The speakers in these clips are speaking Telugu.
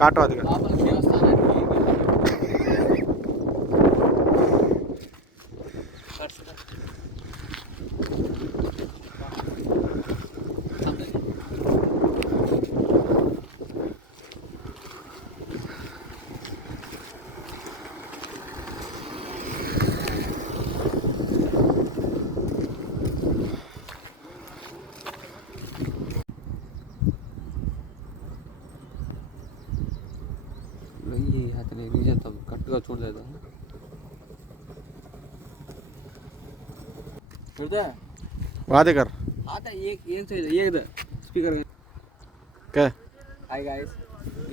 కాటవాదిగా లోపల దేవస్థానానికి అతని రీజన్ కరెక్ట్గా చూడలేదు. వాదికర్ స్పీకర్. ఓకే హాయ్ గాయ్స్,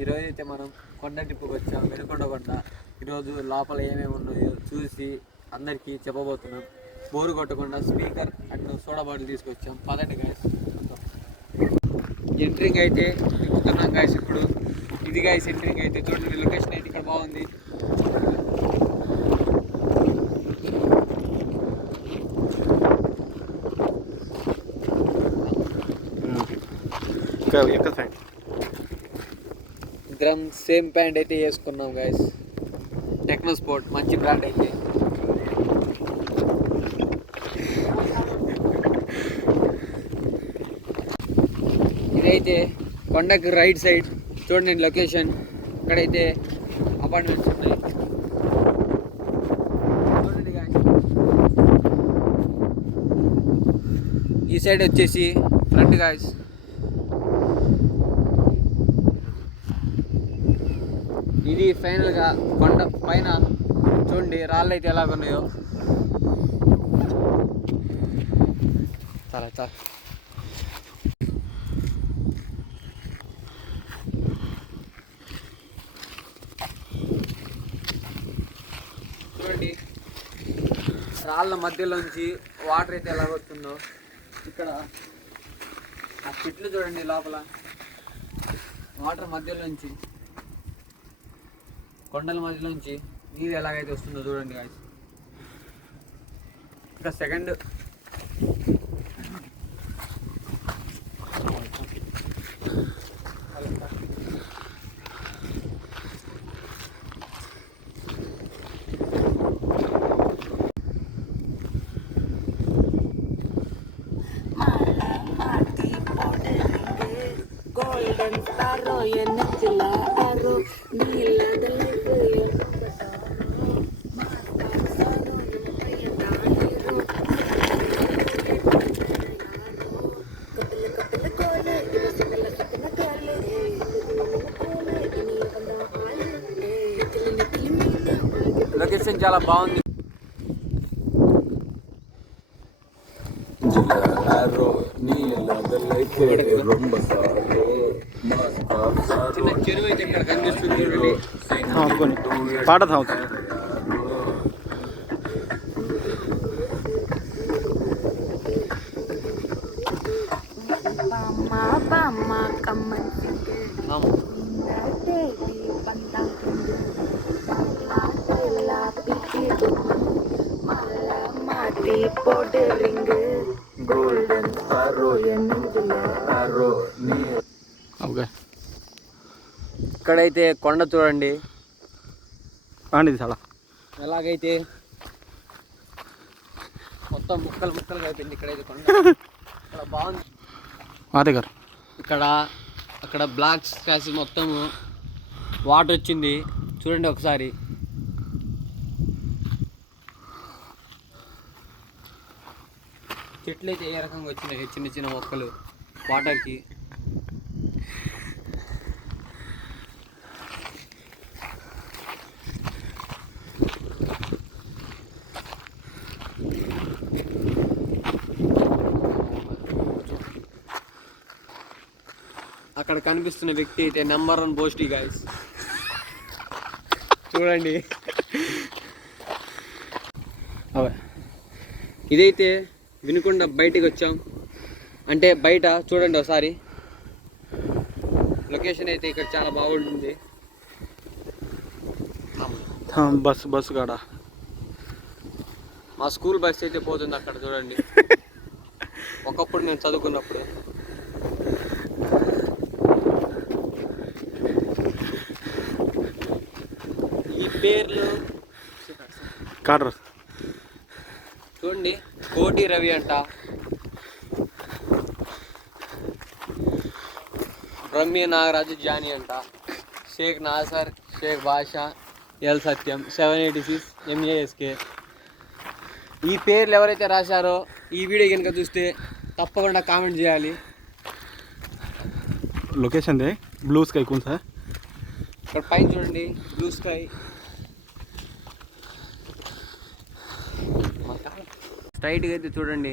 ఈరోజు అయితే మనం కొండ ట్రిప్పుకి వచ్చాం, వెనుకొండ కొండ. ఈరోజు లోపల ఏమేమి ఉన్నాయో చూసి అందరికీ చెప్పబోతున్నాం. బోరు కొట్టకుండా స్పీకర్ అండ్ సోడా బాటిల్ తీసుకొచ్చాం. పదండి గాయ్స్. ఎంట్రింగ్ అయితే దిగుతున్నాం గాయ్స్. ఇప్పుడు ఇది గాయ్స్ ఎంట్రింగ్ అయితే. చూడండి లొకేషన్ అయితే ఇక్కడ బాగుంది. ఇద్దరం సేమ్ ప్యాంట్ అయితే వేసుకున్నాం గాయస్. టెక్నో స్పోర్ట్ మంచి బ్రాండ్ అయితే. ఇదైతే కొండకి రైట్ సైడ్ చూడండి లొకేషన్. ఇక్కడైతే అపార్ట్మెంట్స్ ఉన్నాయి చూడండి గాయస్. ఈ సైడ్ వచ్చేసి ఫ్రంట్ గాయస్. ఇది ఫైనల్గా కొండ పైన చూడండి రాళ్ళు అయితే ఎలాగున్నాయో. చాలా చాలా చూడండి రాళ్ళ మధ్యలోంచి వాటర్ అయితే ఎలాగొస్తుందో. ఇక్కడ ఆ చెట్లు చూడండి, లోపల వాటర్ మధ్యలోంచి, కొండల మధ్యలోంచి నీరు ఎలాగైతే వస్తుందో చూడండి గాయస్. ఇంకా second golden sparrow enachila arrow neela dalaiku location చాలా బాగుంది. చిన్న చెరువు అయితే ఇక్కడ కనిపిస్తుంది చూడండి. పాట తాగుతా. ఇక్కడైతే కొండ చూడండి చాలా ఎలాగైతే మొత్తం ముక్కలు ముక్కలుగా అయిపోయింది. ఇక్కడైతే కొండ ఇక్కడ బాగుంది. వాదికర్ ఇక్కడ అక్కడ బ్లాక్స్ కాసి మొత్తం వాటర్ వచ్చింది చూడండి ఒకసారి. చెట్లు అయితే ఏ రకంగా వచ్చినాయి, చిన్న చిన్న మొక్కలు వాటర్కి. అక్కడ కనిపిస్తున్న వ్యక్తి అయితే నెంబర్ 1 బోస్టీ గాయస్. చూడండి ఇదైతే వినుకొండ బయటికి వచ్చాం. అంటే బయట చూడండి ఒకసారి లొకేషన్ అయితే ఇక్కడ చాలా బాగుంటుంది. బస్సు కాడ మా స్కూల్ బస్ అయితే పోతుంది అక్కడ చూడండి. ఒకప్పుడు మేము చదువుకున్నప్పుడు పేర్లు కాటర్ చూడండి. కోటి రవి అంట, బ్రహ్మి నాగరాజు జానీ అంట, షేక్ నాసర్, షేక్ బాషా, ఎల్ సత్యం, 786 MASK. ఈ పేర్లు ఎవరైతే రాశారో ఈ వీడియో కనుక చూస్తే తప్పకుండా కామెంట్ చేయాలి. లొకేషన్ దే బ్లూ స్కై कौन सा ఇక్కడ పైన చూడండి బ్లూ స్కై. స్ట్రైట్గా అయితే చూడండి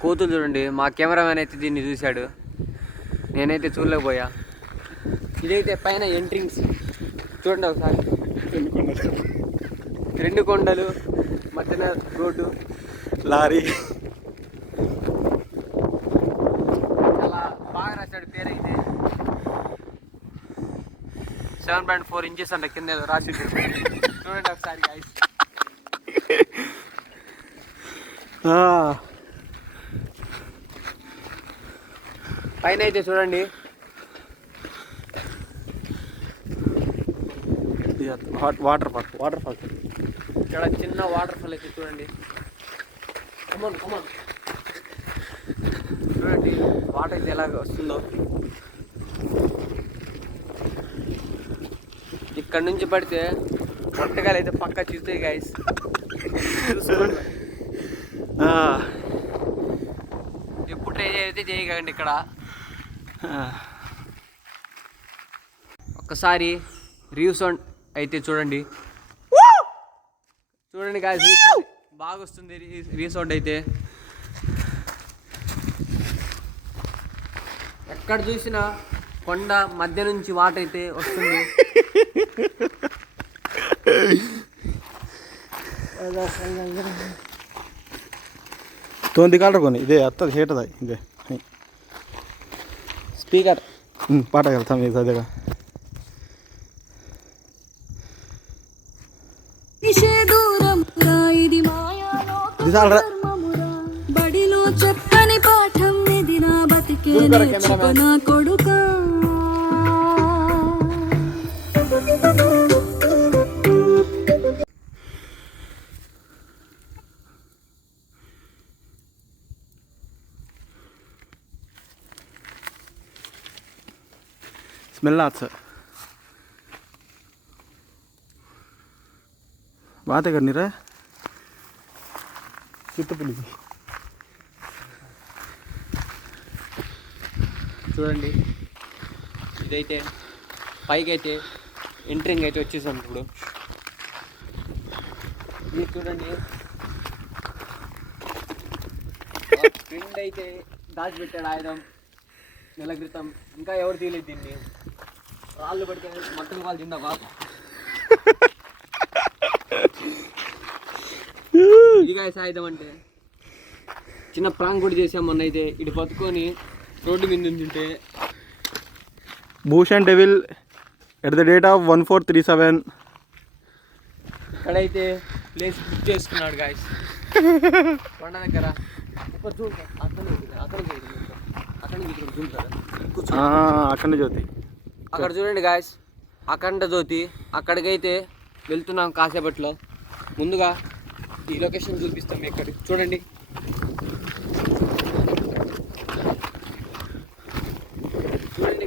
కోతులు చూడండి. మా కెమెరామెన్ అయితే దీన్ని చూశాడు, నేనైతే చూడలేకపోయా. ఇదైతే పైన ఎంట్రింగ్స్ చూడండి ఒకసారి. 2 కొండలు మధ్యన రోడ్డు, లారీ. చాలా బాగా రాశాడు పేరైతే. 7.4 inches అంట కింద ఏదో రాసి చూడండి ఒకసారి guys. పైన అయితే చూడండి వాటర్ ఫాల్ ఇక్కడ చిన్న వాటర్ ఫాల్ అయితే చూడండి. కమాన్ చూడండి వాటర్ అయితే ఎలాగ వస్తుందో. ఇక్కడ నుంచి పడితే పొట్టకాయలు అయితే పక్కా చూస్తాయి గైస్. ఎప్పుడు ట్రై అయితే చేయకండి ఇక్కడ. ఒక్కసారి రీవ్ సౌండ్ అయితే చూడండి గాయస్. బాగా వస్తుంది రీవ్ సౌండ్ అయితే. ఎక్కడ చూసినా కొండ మధ్య నుంచి వాటర్ అయితే వస్తుంది. తోంది కాలర్ కొని ఇదే అత్తది హేటదా ఇదే స్పీకర్ పాట కలుతాం ఇది అదేగా. బడిలో చెప్పని పాఠం ఇది నా బతికే నేర్చుకున్నా కొడుకా. स्मेल आता बात करनी रे చిత్తపులి. చూడండి ఇదైతే పైకి అయితే ఎంట్రింగ్ అయితే వచ్చేసాం. ఇప్పుడు ఇది చూడండి ఫ్రెండ్ అయితే దాచిపెట్టాడు ఆయుధం నెల క్రితం. ఇంకా ఎవరు తీయలేదు దీన్ని. రాళ్ళు పడితే మట్టలు వాళ్ళు తిందా బాబు. ఇది గాయస్ ఆయుధం అంటే. చిన్న ప్రాంక్ కూడా చేసాం మొన్న అయితే. ఇటు పట్టుకొని రోడ్డు మీద ఉంటుంటే Bhushan devil at the date of 1437 ఇక్కడైతే ప్లేస్ బుక్ చేసుకున్నాడు గాయస్ కొండ దగ్గర. అఖండ జ్యోతి అక్కడ చూడండి గాయస్, అఖండ జ్యోతి. అక్కడికైతే వెళ్తున్నాం కాసేపట్లో. ముందుగా ఈ లొకేషన్ చూపిస్తాం. ఇక్కడ చూడండి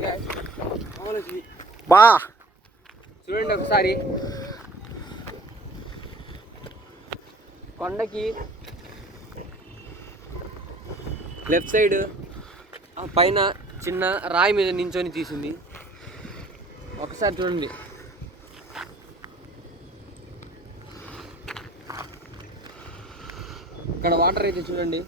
గాయస్ బా చూడండి ఒకసారి. కొండకి లెఫ్ట్ సైడ్ పైన చిన్న రాయి మీద నించొని తీసింది. ఒకసారి చూడండి. ఇక్కడ వాటర్ అయితే చూడండి.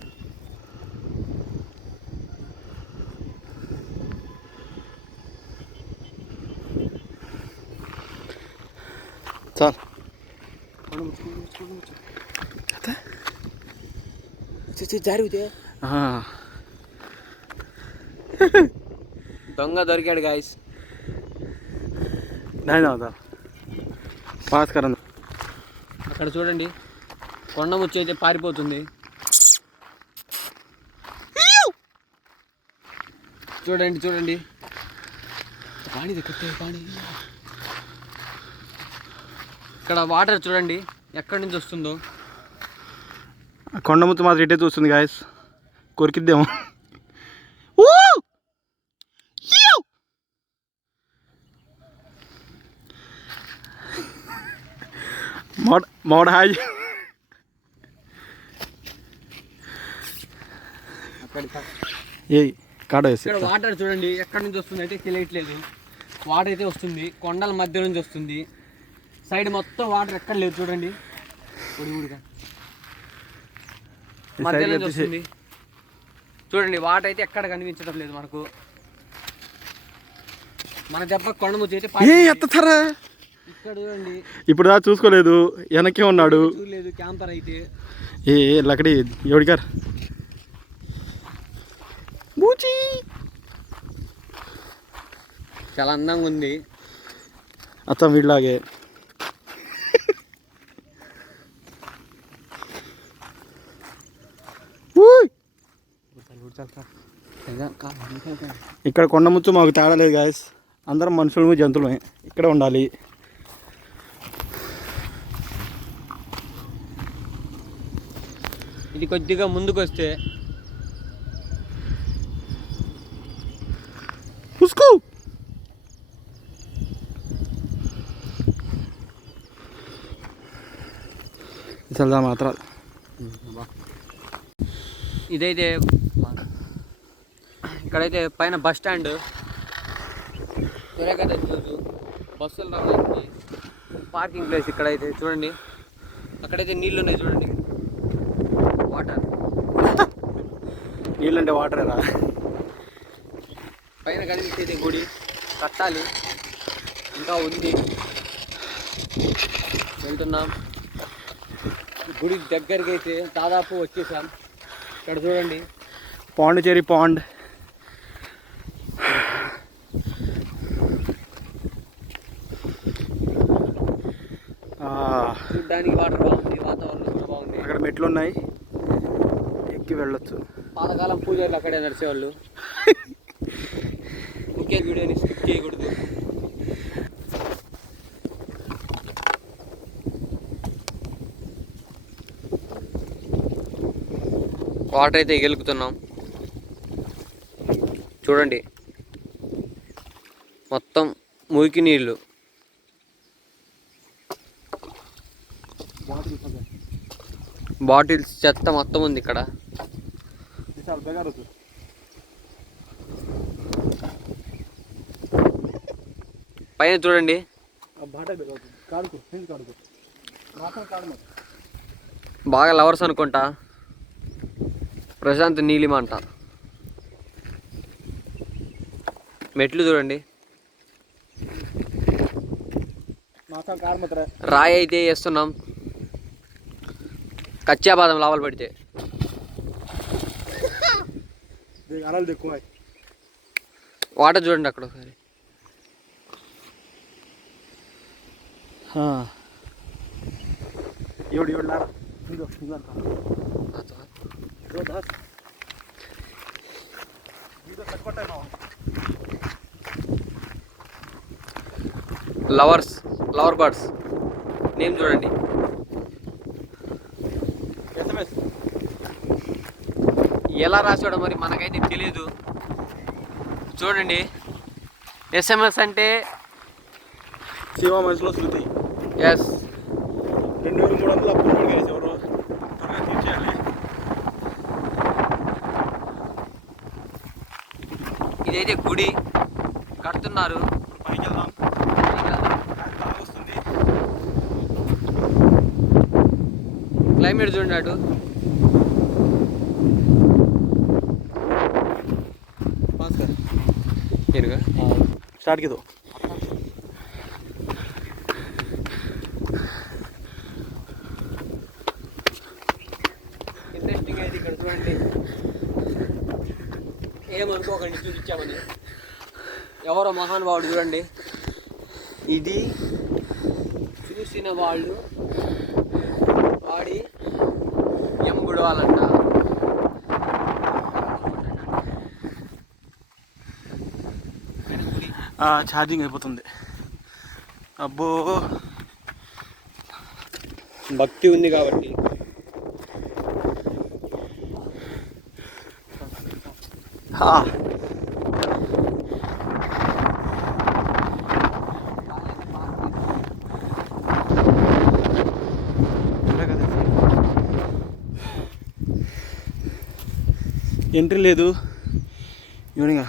చాలు జరిగితే దొంగ దొరికాడు గాయస్. పాస్ కర. అక్కడ చూడండి కొండ ముచ్చు అయితే పారిపోతుంది. చూడండి పానీ కట్టే పానీ ఇక్కడ వాటర్ చూడండి ఎక్కడి నుంచి వస్తుందో. కొండముత్తు మాత్రం ఇటే చూస్తుంది గాయస్, కొరికిద్దేమో. మోడ హాయ్. ఏ కాడ ఇక్కడ వాటర్ చూడండి ఎక్కడి నుంచి వస్తుంది అయితే తెలియట్లేదు. వాటర్ అయితే వస్తుంది, కొండల మధ్య నుంచి వస్తుంది. సైడ్ మొత్తం వాటర్ ఎక్కడ లేదు చూడండి, పొడిగుడిగా మధ్య నుంచి వస్తుంది. చూడండి వాటర్ అయితే ఎక్కడ కనిపించడం లేదు మనకు. మన దెబ్బ కొండముచ్చి అయితే ఎత్తరా ఇక్కడ చూడండి. ఇప్పుడు దా చూసుకోలేదు, వెనక్కే ఉన్నాడు. చూడలేదు క్యాంపర్ అయితే. ఏ లకడి ఎవడికారు బూచి. చాలా అందంగా ఉంది. అత్తం వీడిలాగే. ఇక్కడ కొండముచ్చు మాకు తేడా లేదు గాయస్, అందరం మనుషులు జంతువులమే, ఇక్కడ ఉండాలి. ఇది కొద్దిగా ముందుకు వస్తే ఉస్కో చల్దా మాత్రం. ఇదైతే ఇక్కడైతే పైన బస్ స్టాండ్, త్వరగా రోజు బస్సులు రావడానికి పార్కింగ్ ప్లేస్. ఇక్కడైతే చూడండి, అక్కడైతే నీళ్ళు ఉన్నాయి చూడండి, వాటర్. నీళ్ళు అంటే వాటర్ రా. పైన కనిపించేది గుడి కట్టాలి, ఇంకా ఉంది, వెళ్తున్నాం. గుడి దగ్గరికి అయితే దాదాపు వచ్చేసాం. ఇక్కడ చూడండి పాండిచేరి పాండ్. చూడ్డానికి వాటర్ బాగుంది, వాతావరణం కూడా బాగుంది. అక్కడ మెట్లు ఉన్నాయి, ఎక్కి వెళ్ళొచ్చు. పాతకాలం పూజలు అక్కడే నడిచేవాళ్ళు. ముఖ్య వీడియోని స్కిప్ చేయకూడదు. వాటర్ అయితే ఎగులుకుతున్నాం చూడండి, మొత్తం మురికి నీళ్ళు. బాటిల్స్ చెత్త మొత్తం ఉంది ఇక్కడ. పైన చూడండి బాగా లవర్స్ అనుకుంటా, ప్రశాంత్ నీలిమ అంట. మెట్లు చూడండి, రాయి అయితే వేస్తున్నాం, కచ్చా బాదం లోపల పడితే. వాటర్ చూడండి అక్కడ ఒకసారి. లవర్ బర్డ్స్ నేమ్ చూడండి. ఎలా రాసాడో మరి మనకైతే తెలియదు. చూడండి, ఎస్ఎంఎస్ అంటే శివ మనసులో శృతి. ఎస్, 2300 అప్పులు పడిగేసి ఎవరు త్వరగా తీర్చేయాలి. ఇదైతే గుడి కడుతున్నారు. పైకి వెళ్దాం. వస్తుంది. క్లైమేట్ చూడండి అటు. స్టార్ట్ కిదో ఇంట్రెస్టింగ్ అయితే ఇక్కడ చూడండి. ఏమనుకోకండి చూపించామని, ఎవరో మహానుభావుడు చూడండి. ఇది చూసిన వాళ్ళు వాడి గుడవాలంట. ఛార్జింగ్ అయిపోతుంది. అబ్బో భక్తి ఉంది కాబట్టి. ఎంట్రీ లేదు ఈవినింగ్.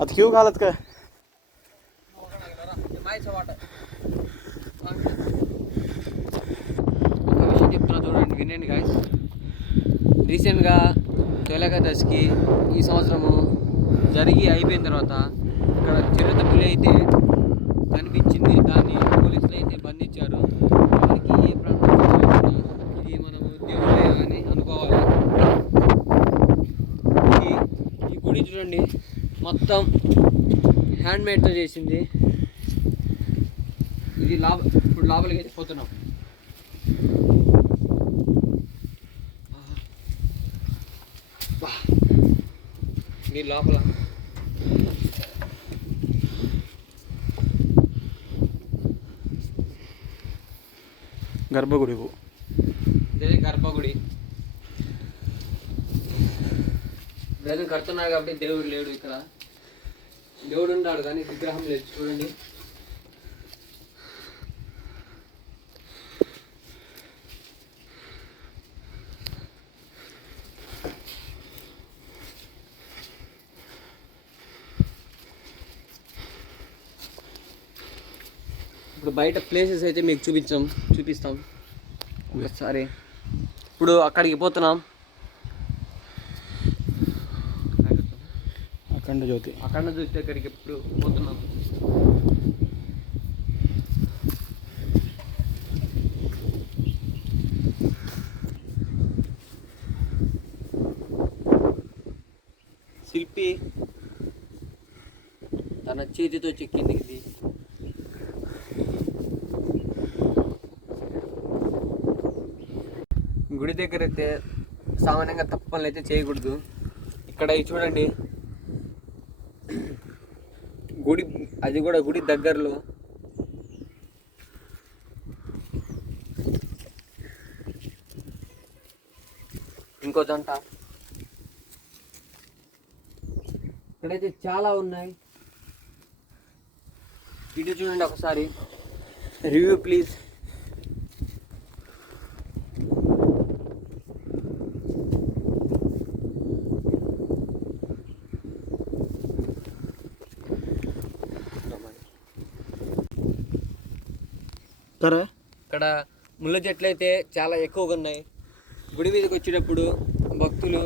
आता क्यों घालत काय విషయం చెప్తున్నా చూడండి, వినండి గాయస్. రీసెంట్గా తొలగదశకి ఈ సంవత్సరము జరిగి అయిపోయిన తర్వాత ఇక్కడ చిరుత పులి అయితే కనిపించింది. దాన్ని పోలీసులు అయితే బంధించారు. దానికి ఏ ప్రాంతం ఇది మనము దేవుడే అని అనుకోవాలి. ఈ గుడి చూడండి, మొత్తం హ్యాండ్మేడ్తో చేసింది. ఇది ఇప్పుడు లోపలికి అయితే పోతున్నాం. ఈ లోపల గర్భగుడి ఇదే గర్భగుడి. ప్రజలు కడుతున్నారు కాబట్టి దేవుడు లేడు ఇక్కడ. దేవుడు ఉంటాడు కానీ విగ్రహం లేదు. చూడండి, ఇప్పుడు బయట ప్లేసెస్ అయితే మీకు చూపిస్తాం ఒకసారి. ఇప్పుడు అక్కడికి పోతున్నాం. అఖండ జ్యోతి దగ్గరికి ఇప్పుడు పోతున్నాం. శిల్పి తన చేతితో చెక్కింది ఇది. గుడి దగ్గర అయితే సామాన్యంగా తప్పు పనులు అయితే చేయకూడదు. ఇక్కడ చూడండి, గుడి, అది కూడా గుడి దగ్గరలో ఇంకో జంట. ఇక్కడైతే చాలా ఉన్నాయి. ఇటు చూడండి ఒకసారి, రివ్యూ ప్లీజ్. ఇక్కడ ముళ్ళ చెట్లు అయితే చాలా ఎక్కువగా ఉన్నాయి. గుడి మీదకి వచ్చేటప్పుడు భక్తులు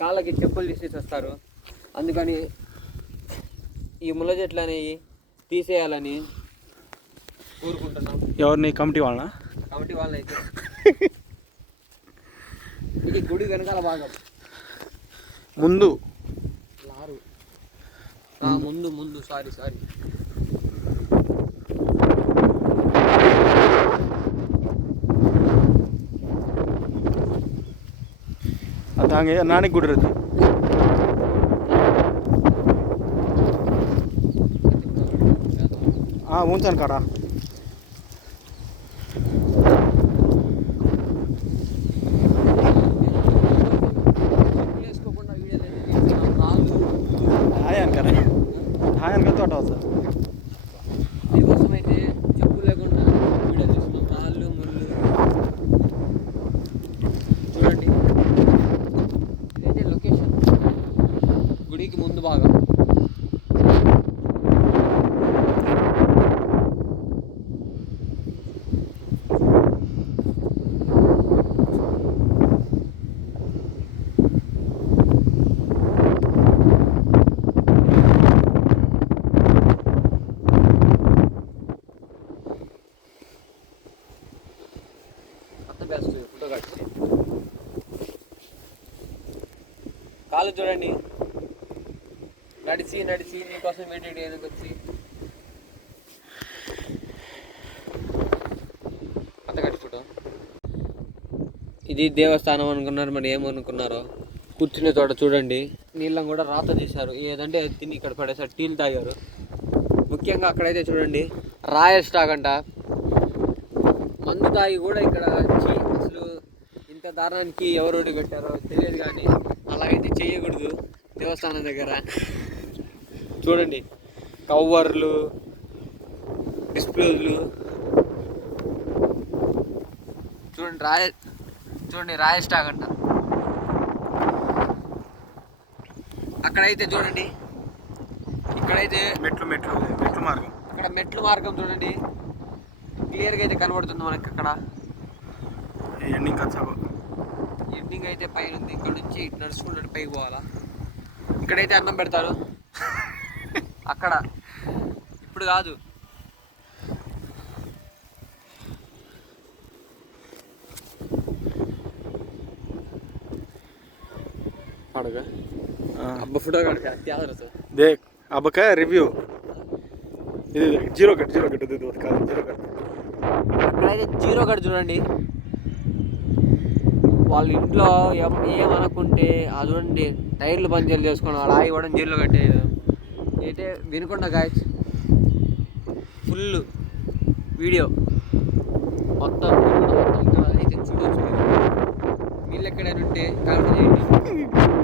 కాళ్ళకి చెప్పులు తీసేసి వస్తారు. అందుకని ఈ ముళ్ళ చెట్లు అనేవి తీసేయాలని కోరుకుంటున్నాం. ఎవరిని? కమిటీ వాళ్ళనా? కమిటీ వాళ్ళైతే ఇది గుడి వెనకాల భాగం ముందు ముందు సారీ ಅದಂಗೆ ನಾನೇ ಗುಡಿರದು ఉంచాను కాడ హాయ్ అనక తోట సార్ దీనికోసం అయితే చెప్పు లేకుండా వీడియో తీసుకున్నాం. రాళ్ళు ముళ్ళు చూడండి. ఇదైతే లొకేషన్, గుడికి ముందు భాగం. కాళ్ళు చూడండి, నడిచి నడిచి మీకోసం వీడియో ఎందుకు వచ్చి అంతగట్టి ఫోటో. ఇది దేవస్థానం అనుకున్నారు, మరి ఏమనుకున్నారో. కూర్చునే చోట చూడండి, నీళ్ళని కూడా రాత తీశారు, ఏదంటే అది తిని ఇక్కడ పడేసారు, టీలు తాగారు. ముఖ్యంగా అక్కడైతే చూడండి రాయల్ స్టాక్ అంట, మందు తాగి కూడా ఇక్కడ అసలు ఇంత దారుణానికి ఎవరు ఓడి పెట్టారో తెలియదు, కానీ అలాగైతే చేయకూడదు దేవస్థానం దగ్గర. చూడండి కవర్లు, డిస్ప్లేలు చూడండి రాయల్ స్టాక్ అంట. అక్కడైతే చూడండి, ఇక్కడైతే మెట్లు మార్గం, అక్కడ మెట్లు మార్గం చూడండి క్లియర్గా అయితే కనబడుతుంది మనకి. అక్కడ ఎండింగ్ అయితే పైన ఉంది, ఇక్కడ నుంచి ఇటు నడుచుకుంటూ పైకి పోవాలా. ఇక్కడైతే అన్నం పెడతారు, అక్కడ ఇప్పుడు కాదు. అబ్బ ఫోటో देख अब का रिव्यू ఇది జీరో కట్ ఇది కాదు జీరో కట్. అక్కడైతే జీరో కట్ చూడండి, వాళ్ళ ఇంట్లో ఏమనుకుంటే అది చూడండి టైర్లు పంచర్లు చేసుకుని వాడు ఆగి ఇవ్వడం జీరోలో కట్టేది. అయితే వినుకొండ గాయస్ ఫుల్ వీడియో మొత్తం అయితే చూడొచ్చు. వీళ్ళు ఎక్కడైనా ఉంటే కామెంట్ చేయండి.